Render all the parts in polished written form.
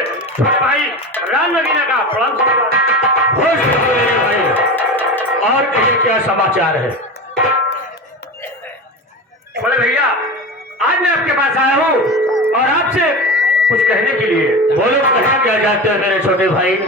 छोटे भाई राम नगीना का प्रणाम भाई। और कहिए क्या समाचार है? बोले भैया आज मैं आपके पास आया हूँ और आपसे कुछ कहने के लिए। बोलो कहना क्या चाहते हैं मेरे छोटे भाई?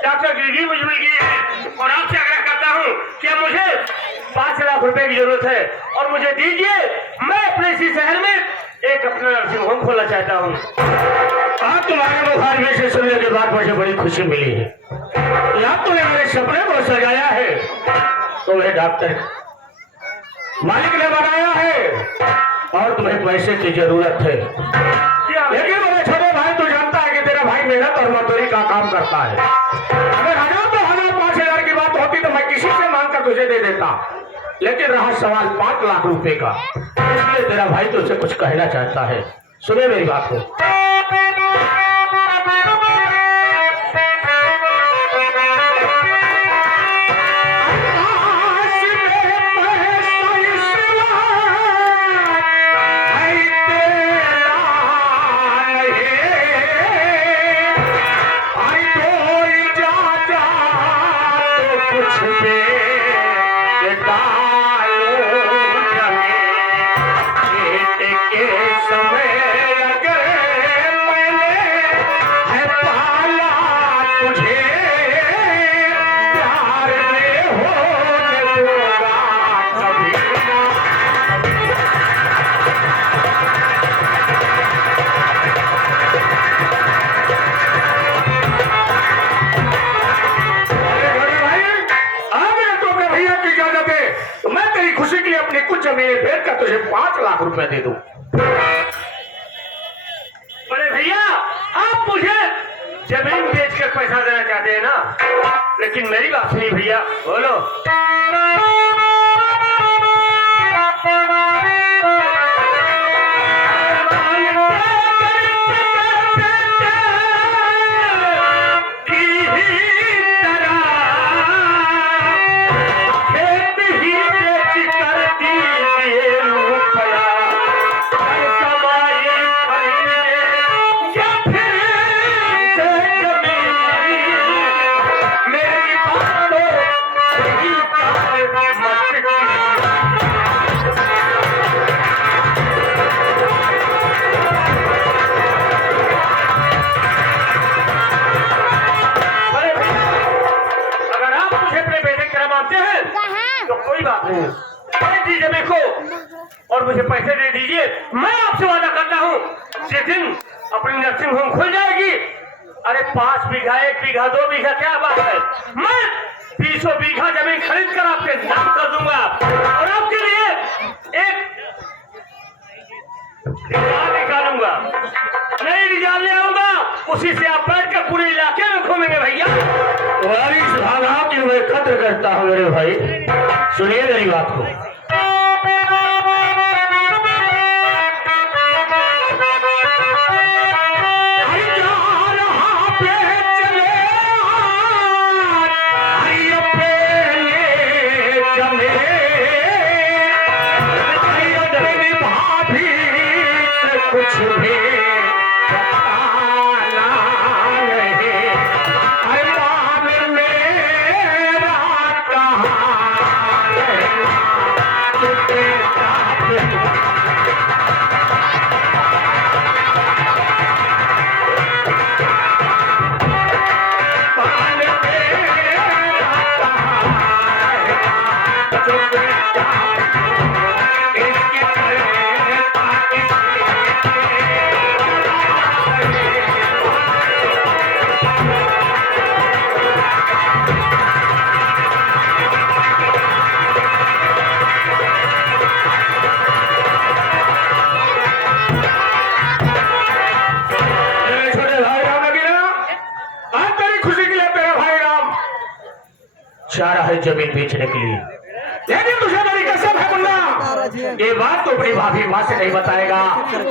डॉक्टर गिरगी मुझ मिल गई है और आपसे आग्रह करता हूँ कि मुझे 5 लाख रुपए की जरूरत है और मुझे दीजिए। मैं अपने इसी शहर में एक अपना नर्सिंग होम खोलना चाहता हूँ। आज तुम्हारे मुखारबिन से सुनने के बाद मुझे बड़ी खुशी मिली है। यहाँ तुमने मेरे सपने को सजाया है, तुम्हें डॉक्टर मालिक ने बनाया है और तुम्हें पैसे की जरूरत है। लेकिन मेरे छोटे भाई तू जानता है कि तेरा भाई मेहनत और मजदूरी का काम करता है। अगर 5,000 की बात होती तो मैं किसी से मांगकर तुझे दे देता, लेकिन रहा सवाल 5 लाख रुपए का, इसलिए तेरा भाई तुझसे कुछ कहना चाहता है। सुने मेरी बात को। तुझे 5 लाख रुपए दे दूं। अरे भैया आप मुझे जमीन बेचकर पैसा देना चाहते हैं ना, लेकिन मेरी बात सुनिए भैया। बोलो। दीजिए मेरे को और मुझे पैसे दे दीजिए। मैं आपसे वादा करता हूँ जिस दिन अपनी नर्सिंग होम खुल जाएगी, अरे 5 बीघा 1 बीघा 2 बीघा क्या बात है, मैं 20 बीघा जमीन खरीद कर आपके नाम कर दूंगा और आपके लिए एक रिजाल निकालूंगा। नई रिजाल ले आऊंगा, उसी से आप बैठ कर पूरे इलाके में घूमेंगे भैया। तुम्हारी इस भावना की मैं कद्र करता हूँ मेरे भाई। सुनिए मेरी बात को। कुछ भी मेरा कहा चाह रहा है जमीन बेचने के लिए, लेकिन तुझे बड़ी कसम है मुन्ना, ये बात तो अपनी भाभी माँ से नहीं बताएगा,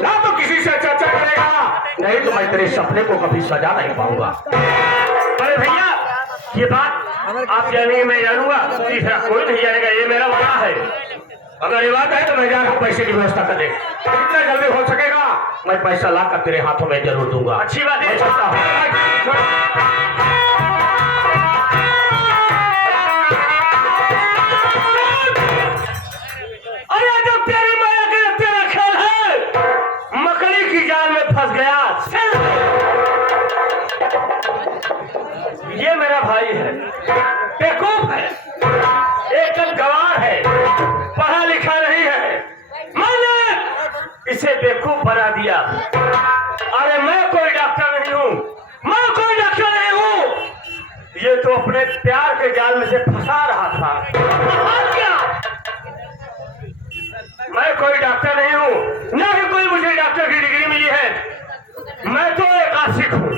ना तो किसी से चर्चा करेगा, नहीं तो मैं तेरे सपने को कभी सजा नहीं पाऊंगा। अरे भैया ये बात आप जानेंगे, मैं जानूंगा, तीसरा कोई नहीं जानेगा, ये मेरा वादा है। अगर ये बात है तो मैं जा रहा हूँ, पैसे की व्यवस्था कर दे, जितना जल्दी हो सकेगा मैं पैसा लाकर तेरे हाथों में जरूर दूंगा। अच्छी बात है। मैं चलता हूँ। अरे जब तेरी माया के तेरा ख्याल है, मकड़ी की जाल में फंस गया। ये मेरा भाई है, बेवकूफ है, एक गंवार है, पढ़ा लिखा नहीं है, मैंने इसे बेवकूफ बना दिया। अरे मैं कोई डॉक्टर नहीं हूँ, मैं कोई डॉक्टर नहीं हूँ, ये तो अपने प्यार के जाल में से फंसा रहा था। क्या मैं कोई डॉक्टर नहीं हूँ, ना ही कोई मुझे डॉक्टर की डिग्री मिली है, मैं तो एक आशिक हूँ,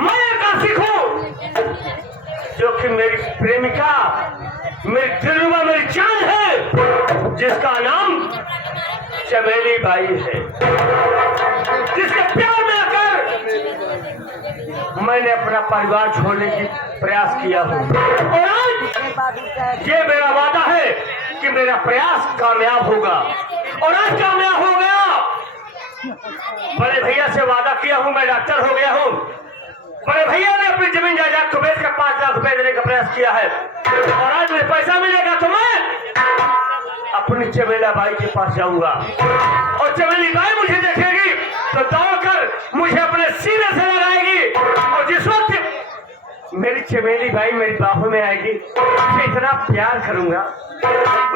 मैं एक आशिक हूँ, जो कि मेरी प्रेमिका, मेरी दिलरुबा, मेरी जान है, जिसका नाम चमेली बाई है, जिसके प्यार में आकर मैंने अपना परिवार छोड़ने की प्रयास किया हूँ, और आज ये मेरा वादा है कि मेरा प्रयास कामयाब होगा, और आज कामयाब हो गया। बड़े भैया से वादा किया हूँ, मैं डॉक्टर हो गया हूँ। बड़े भैया ने अपनी जमीन जायदाद को बेचकर 5 लाख रुपए देने का प्रयास किया है, और आज मुझे पैसा मिलेगा तो मैं अपनी चमेला बाई के पास जाऊंगा, और चमेली बाई मुझे देखेगी तो दौड़कर मुझे अपने सीने से लगाएगी, और जिस वक्त मेरी चमेली बाई मेरी बाहों में आएगी, उससे इतना प्यार करूंगा,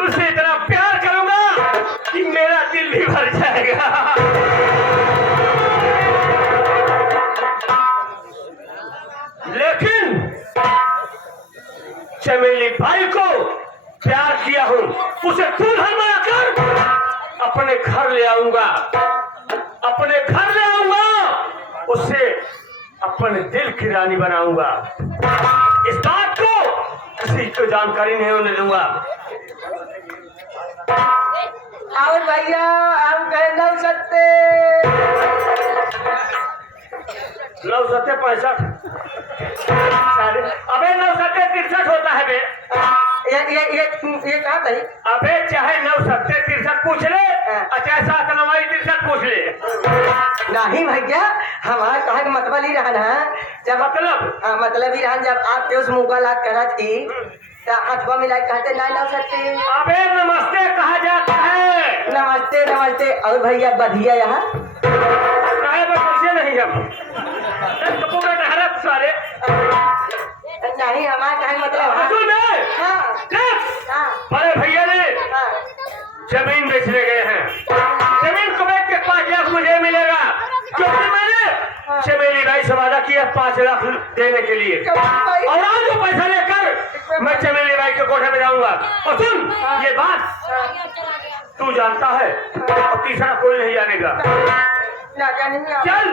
उससे इतना प्यार करूंगा कि मेरा दिल भी भर जाएगा। लेकिन चमेली बाई को प्यार किया हूं, उसे दुल्हन बनाकर अपने घर ले आऊंगा, अपने घर ले आऊंगा, उसे अपने दिल की रानी बनाऊंगा। इस बात को किसी को जानकारी नहीं होने दूंगा। और भैया हम कह नहीं सकते। 965 अबे 963 होता है बे। ये कहा था अबे चाहे 963 पूछ ले, चाहे 793 पूछ ले। नहीं भैया, हमारा कहा मतलब ही रहा ना, जब मतलब ही रहा, जब आप उस मुगल करा थी तो हाथवा मिला कहते नहीं ला सकते। अबे नमस्ते कहा जाता है। नमस्ते नमस्ते। और भैया बधिया यहाँ कैसे नहीं हम सारे नहीं, हमारा कहा मतलब बड़े भैया ने जमीन बेचने गए हैं, जमीन को बेच के 5 लाख मुझे मिलेगा, क्योंकि मैंने चमेली बाई से वादा किया 5 लाख देने के लिए, और आज वो पैसा लेकर मैं चमेली बाई के कोठे में जाऊंगा। और सुन ये बात तू जानता है और तीसरा कोई नहीं जानेगा। चल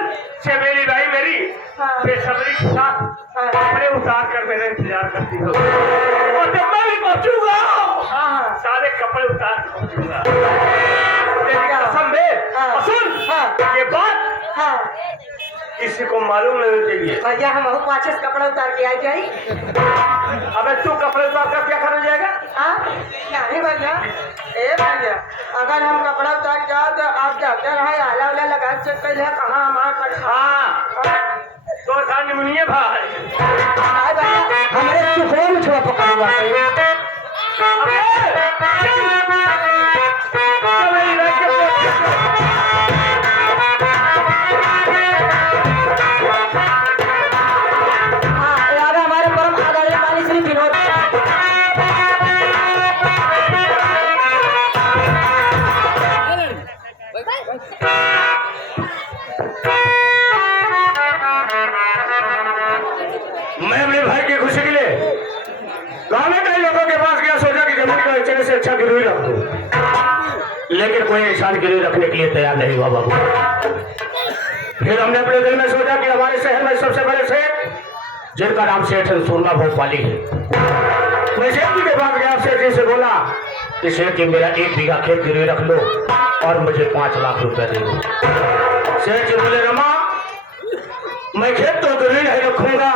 चमेली बाई मेरी बेसब्री के साथ कपड़े उतार कर मेरा इंतजार करती हो, और जब मैं भी पहुंचूंगा सारे कपड़े उतार कर पहुंचूंगा। कसम दे। और सुन ये बात किसी को मालूम नहीं चाहिए। भैया हम 5 कपड़ा उतार के आई जाई। अबे तू कपड़े उतार कर क्या करने जाएगा? नहीं भैया, ए भैया अगर हम कपड़ा उतार जाओ तो आप डॉक्टर है आला उला लगा सकते हैं, कहाँ हमारे पास। तो निमनिए भाई हमारे सुखों में छुआ पकड़ूंगा। हमारे परम आदरणीय वाली श्री विनोद मैं अपने भाई की खुशी के लिए गांव में कई लोगों के पास गया, सोचा कि जमीन को बेचने से अच्छा गिरवी रख दूं, लेकिन कोई इंसान गिरवी रखने के लिए तैयार नहीं हुआ बाबू। फिर हमने अपने दिल में सोचा कि हमारे शहर में सबसे बड़े सेठ जिनका नाम सेठ सोना भोपाली है, मैं सेठ जी के पास गया, सेठ जी से बोला कि सेठ जी मेरा 1 बीघा खेत गिरवी रख लो और मुझे 5 लाख रुपए दे दो। सेठ जी बोले रमा मैं खेत तो गिरवी नहीं रखूंगा,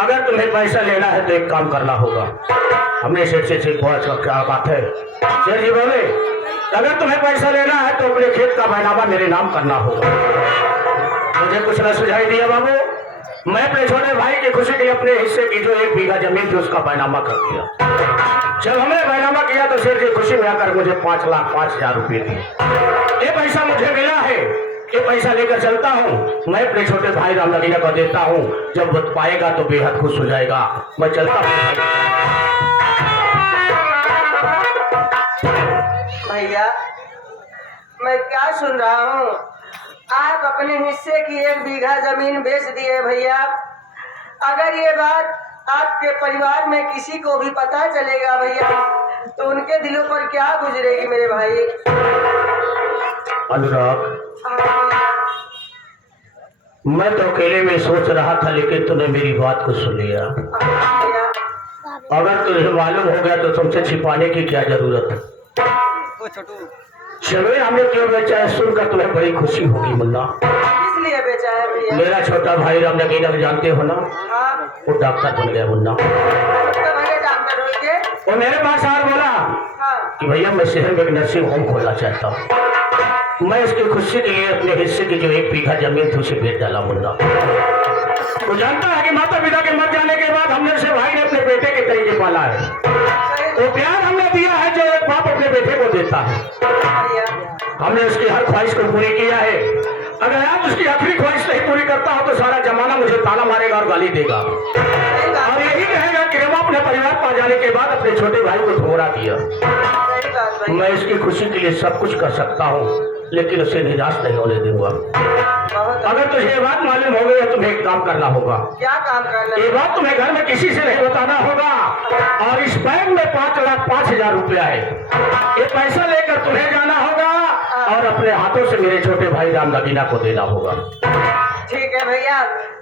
अगर तुम्हें पैसा लेना है तो एक काम करना होगा। हमने सेठ से पूछा क्या बात है? सेठ जी बोले अगर तुम्हें पैसा लेना है तो अपने खेत का बैनामा मेरे नाम करना होगा। मुझे कुछ न सुझाई दिया बाबू, मैं अपने छोटे भाई की खुशी के लिए अपने हिस्से की जो 1 बीघा जमीन थी उसका बैनामा कर दिया। जब हमने बैनामा किया तो सेठ जी खुशी में आकर मुझे 5,05,000 रुपये दिए। ये पैसा मुझे मिला है, ये पैसा लेकर चलता हूँ, मैं अपने छोटे भाई राम लगीना को देता हूँ, जब वो पाएगा तो बेहद खुश हो जाएगा। मैं चलता हूँ। भैया मैं क्या सुन रहा हूँ, आप अपने हिस्से की 1 बीघा जमीन बेच दिए भैया। अगर ये बात आपके परिवार में किसी को भी पता चलेगा भैया तो उनके दिलों पर क्या गुजरेगी मेरे भाई? अनुराग मैं तो अकेले में सोच रहा था, लेकिन तूने मेरी बात को सुन लिया। भैया अगर तुझे मालूम हो गया तो तुमसे छिपाने की क्या जरूरत है? चलो हमने क्यों बेचा है सुनकर तुम्हें बड़ी खुशी होगी मुन्ना। किस लिए बेचा है भैया? मेरा छोटा भाई राम लगीना जानते हो ना, हाँ वो डॉक्टर बन गया मुन्ना। तो भैया डॉक्टर हो गए? वो मेरे पास आकर बोला हाँ कि भैया मैं शहर में एक नर्सिंग होम खोलना चाहता हूँ। मैं इसकी खुशी के लिए अपने हिस्से की जो 1 बीघा जमीन थी उसे बेच डाला मुन्ना। वो जानता है कि माता पिता के मर जाने के बाद हमने उसे भाई ने अपने बेटे के तरीके पाला है। वो प्यार हमने दिया है जो एक बाप अपने बेटे को देता है। भैया हमने उसकी हर ख्वाहिश को पूरी किया है। अगर आज उसकी आखिरी ख्वाहिश नहीं पूरी करता हो तो सारा जमाना मुझे ताना मारेगा और गाली देगा और यही कहेगा कि रमा अपने परिवार पर जाने के बाद अपने छोटे भाई को ठुकरा दिया। सही बात भैया। मैं इसकी खुशी के लिए सब कुछ कर सकता हूँ, लेकिन उसे निराश नहीं होने दूंगा। बहुत अगर तुझे ये बात मालूम हो गई है तुम्हें एक काम करना होगा। क्या काम करना? ये बात तुम्हें घर में किसी से नहीं बताना होगा और इस बैंक में 5,05,000 रुपया है। ये पैसा लेकर तुम्हें जाना होगा और अपने हाथों से मेरे छोटे भाई राम लगीना को देना होगा। ठीक है भैया,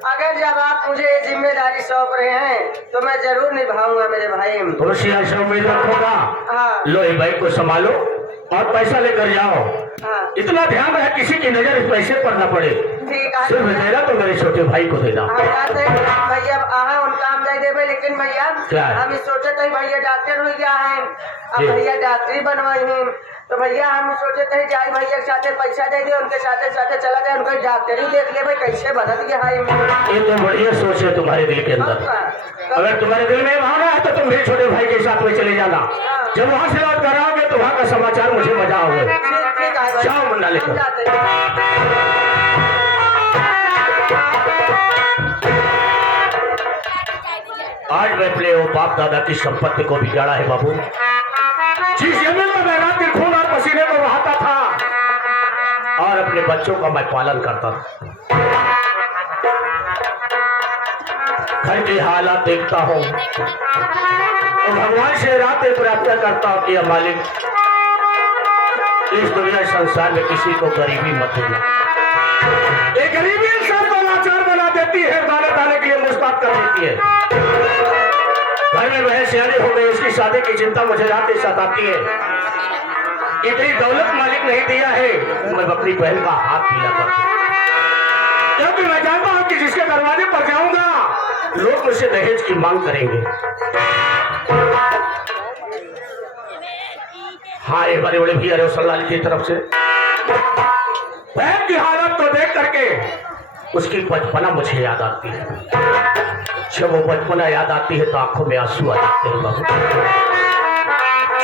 अगर जब आप मुझे ये जिम्मेदारी सौंप रहे हैं तो मैं जरूर निभाऊंगा मेरे भाई। तुलसी ऐसा उम्मीद रखूंगा। हाँ लो ये बैग को संभालो और पैसा लेकर जाओ। हाँ इतना ध्यान रहे किसी की नजर इस पैसे पर न पड़े। ठीक है सिर्फ देना तो मेरे छोटे भाई को देना। भैया आहा उनका हम दे देवे, लेकिन भैया क्या है? हम सोचे थे भैया डॉक्टर हो गया है, अब जी। भैया डॉक्टरी बनवाई है तो भैया हम सोचे थे जाए भैया के साथ पैसा दे दे, उनके साथ चला जाए, उनका डॉक्टरी देख ले भाई कैसे बदल गया है। ये तो बढ़िया सोच है तुम्हारे दिल के अंदर। अगर तुम्हारे दिल में भावना है तो तुम मेरे छोटे भाई के साथ में चले जाना। जब वहाँ से लौट कर आओगे तो वहाँ का समाचार मुझे मजा आओगे। ठीक है जाओ मुन्ना लेकर। हम जाते हैं। आज मैं अपने वो बाप दादा की संपत्ति को बिगाड़ा है बाबू। जिस जमीन में मैं रात दिन खून और पसीने को बहाता था और अपने बच्चों का मैं पालन करता था, घर के हालात देखता हूँ और भगवान से रात दिन प्रार्थना करता हूँ कि मालिक इस दुनिया संसार में किसी को गरीबी मत देना। ये गरीबी इंसान को लाचार बना देती है, दाने दाने के लिए मुस्ताद कर देती है। घर में बहन सियानी हो गई, उसकी शादी की चिंता मुझे रात दिन सताती है। इतनी दौलत मालिक नहीं दिया है, मैं अपनी बहन का हाथ पीला करता हूँ, क्योंकि मैं जानता हूँ कि जिसके दरवाजे पर जाऊंगा लोग मुझसे दहेज की मांग करेंगे। हाँ ये बड़े बड़े भैया सल्लाह की तरफ से बहन की हालत को देख करके उसकी बचपना मुझे याद आती है। जब वो बचपना याद आती है तो आंखों में आंसू आ जाते हैं बाबू।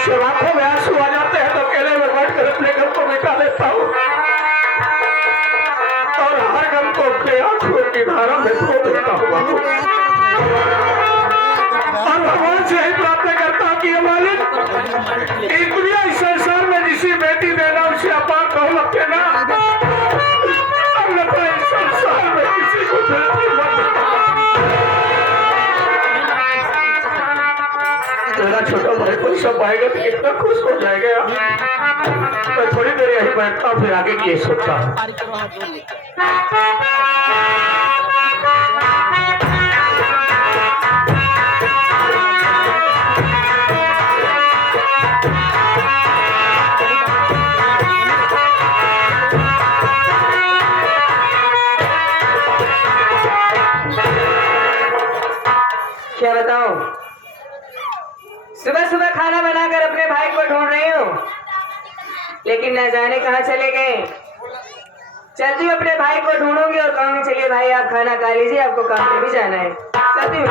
जब आंखों में आंसू आ जाते हैं तो अकेले में बैठकर अपने घर को मिटा लेता हूँ और हर गम को अपने आंखों की धारा में खो देता हूँ बाबू। और भगवान से ही प्रार्थना करता हूँ कि मालिक इस दुनिया इस संसार में जिसी बेटी देना उसे अपार बहुमत देना, अन्यथा इस संसार में किसी को बेटी मत देना। मेरा छोटा भाई पैसा पाएगा तो कितना खुश हो जाएगा। मैं थोड़ी देर यही बैठता हूँ, फिर आगे की सोचता हूँ। क्या बताऊं, सुबह सुबह खाना बनाकर अपने भाई को ढूंढ रही हूँ, लेकिन न जाने कहाँ चले गए। चलती हूँ अपने भाई को ढूंढूंगी और कहूंगी चलिए भाई आप खाना खा लीजिए, आपको काम पे भी जाना है। चलती हूँ।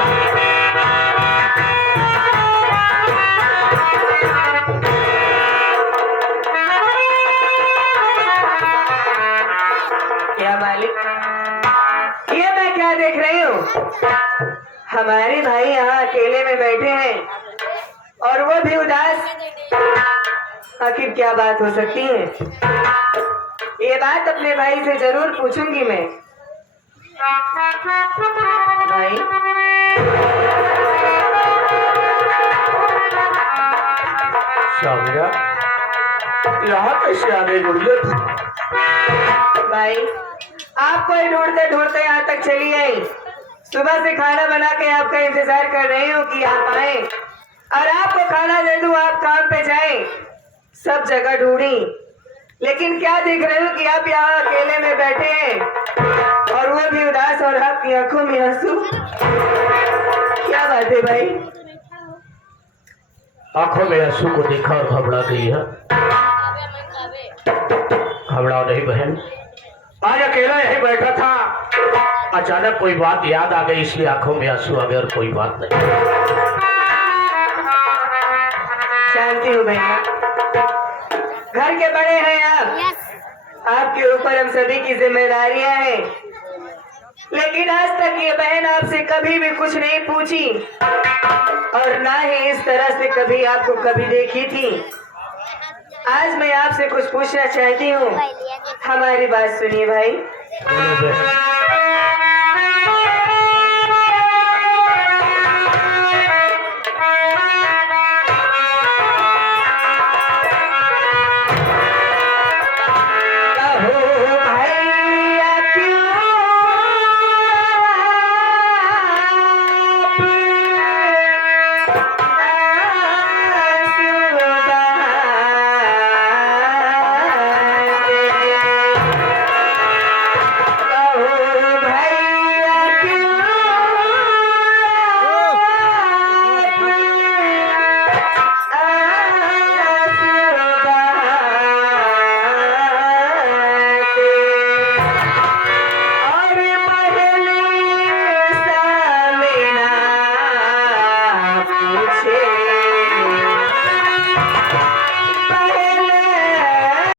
क्या मालिक, ये मैं क्या देख रही हूँ, हमारे भाई यहाँ अकेले में बैठे हैं और वो भी उदास। आखिर क्या बात हो सकती है, ये बात अपने भाई से जरूर पूछूंगी मैं। भाई, शामिया, यहाँ कैसे आ गई गुड़िया तू? भाई आपको ही ढूंढते ढूंढते यहाँ तक चली आई। सुबह से खाना बना के आपका इंतजार कर रही हूँ कि आप आए और आपको खाना दे दूँ, आप काम पे जाएं। सब जगह ढूंढी, लेकिन क्या देख रही हूँ कि आप यहाँ अकेले में बैठे हैं और वो भी उदास और आपकी आंखों में आंसू। क्या बात है भाई? आंखों में आंसू को देखा और घबरा गई है। घबराओ नहीं बहन, आज अकेला यही बैठा था, अचानक कोई बात याद आ गई इसलिए आंखों में आंसू आ गए और कोई बात नहीं। जानती हूँ भैया, घर के बड़े हैं आप, आपके ऊपर हम सभी की जिम्मेदारियां हैं, लेकिन आज तक ये बहन आपसे कभी भी कुछ नहीं पूछी और ना ही इस तरह से कभी आपको कभी देखी थी। आज मैं आपसे कुछ पूछना चाहती हूँ, हमारी बात सुनिए भाई। बोलो बहन।